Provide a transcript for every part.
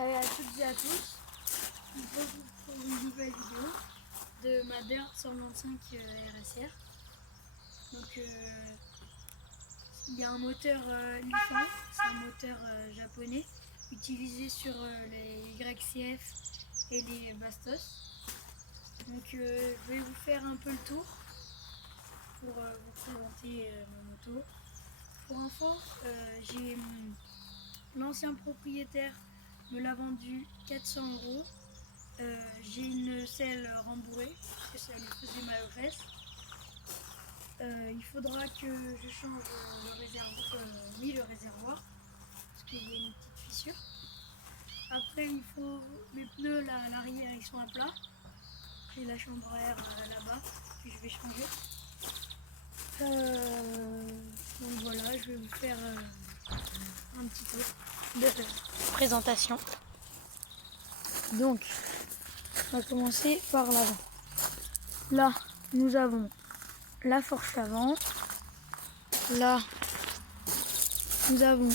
Salut à toutes et à tous, on se retrouve pour une nouvelle vidéo de ma Bird 125 RSR. Donc il y a un moteur Lifan, c'est un moteur japonais utilisé sur les YCF et les Bastos. Donc je vais vous faire un peu le tour pour vous présenter ma moto. Pour info, j'ai l'ancien propriétaire me l'a vendu 400 €. J'ai une selle rembourrée parce que ça lui faisait mal aux fesses. Il faudra que je change le réservoir parce qu'il y a une petite fissure. Après il faut mes pneus là à l'arrière, ils sont à plat. J'ai la chambre à air là-bas que je vais changer. Donc voilà, je vais vous faire un petit tour de présentation. Donc on va commencer par l'avant. Là nous avons la fourche avant. Là nous avons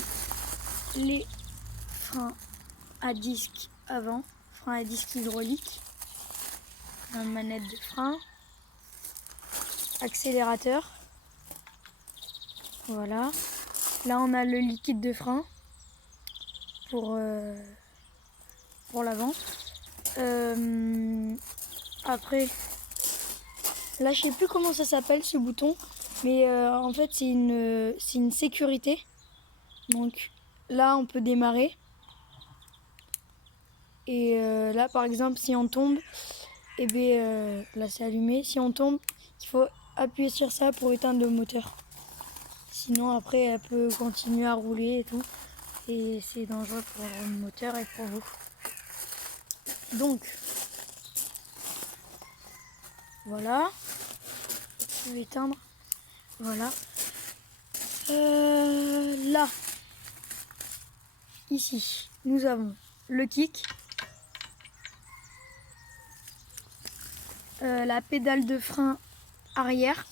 les freins à disque avant, frein à disque hydraulique, une manette de frein, accélérateur. Voilà. Là on a le liquide de frein pour l'avant. Après, là je sais plus comment ça s'appelle ce bouton, mais en fait c'est une sécurité. Donc là on peut démarrer. Et là par exemple si on tombe, et bien là c'est allumé. Si on tombe, il faut appuyer sur ça pour éteindre le moteur. Sinon après elle peut continuer à rouler et tout. Et c'est dangereux pour le moteur et pour vous. Donc voilà. Je vais éteindre. Voilà. Là, ici, nous avons le kick. La pédale de frein arrière.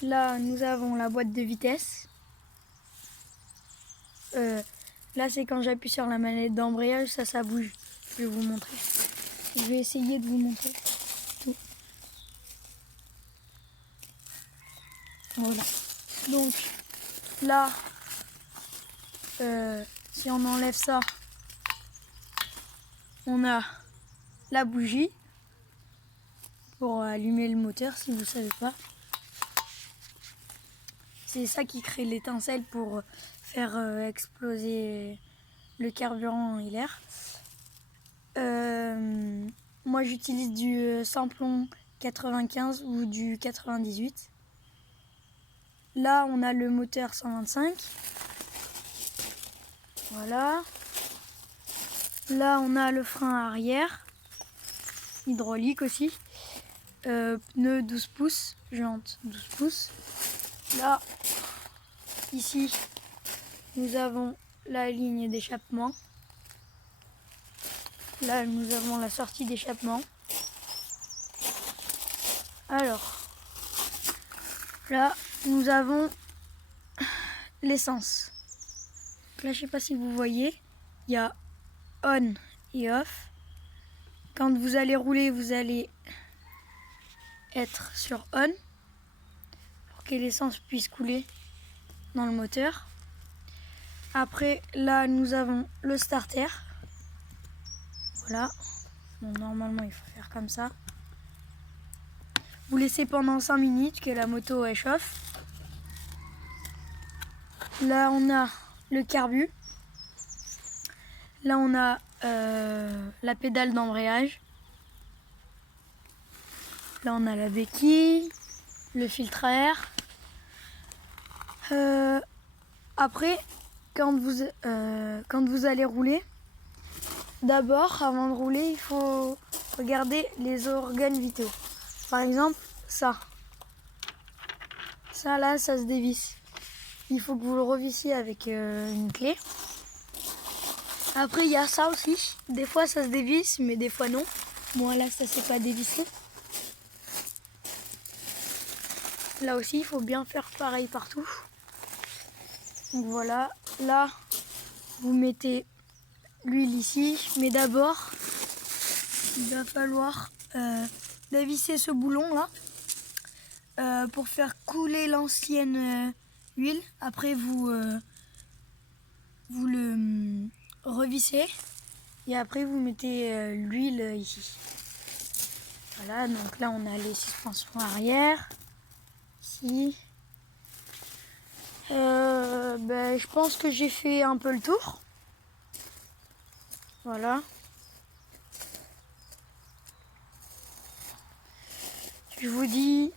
Là, nous avons la boîte de vitesse. Là, c'est quand j'appuie sur la manette d'embrayage, ça bouge. Je vais vous montrer. Je vais essayer de vous montrer tout. Voilà. Donc, là, si on enlève ça, on a la bougie pour allumer le moteur, si vous ne savez pas. C'est ça qui crée l'étincelle pour faire exploser le carburant et l'air. Moi j'utilise du samplon 95 ou du 98. Là on a le moteur 125. Voilà. Là on a le frein arrière, hydraulique aussi. Pneu 12 pouces, jante 12 pouces. Là, ici, nous avons la ligne d'échappement. Là, nous avons la sortie d'échappement. Alors, là, nous avons l'essence. Là, je ne sais pas si vous voyez, il y a on et off. Quand vous allez rouler, vous allez être sur on pour que l'essence puisse couler dans le moteur. Après, là, nous avons le starter. Voilà. Bon, normalement, il faut faire comme ça. Vous laissez pendant 5 minutes que la moto réchauffe. Là, on a le carbu. Là, on a la pédale d'embrayage. Là, on a la béquille, le filtre à air. Après, quand vous allez rouler, d'abord, avant de rouler, il faut regarder les organes vitaux. Par exemple, ça. Ça, là, ça se dévisse. Il faut que vous le revissiez avec une clé. Après, il y a ça aussi. Des fois, ça se dévisse, mais des fois, non. Moi, là, ça s'est pas dévissé. Là aussi, il faut bien faire pareil partout. Donc voilà. Là, vous mettez l'huile ici, mais d'abord il va falloir dévisser ce boulon là pour faire couler l'ancienne huile. Après vous le revissez et après vous mettez l'huile ici. Voilà, donc là on a les suspensions arrière ici. Je pense que j'ai fait un peu le tour. Voilà. Je vous dis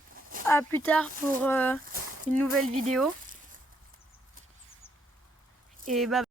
à plus tard pour une nouvelle vidéo. Et bye.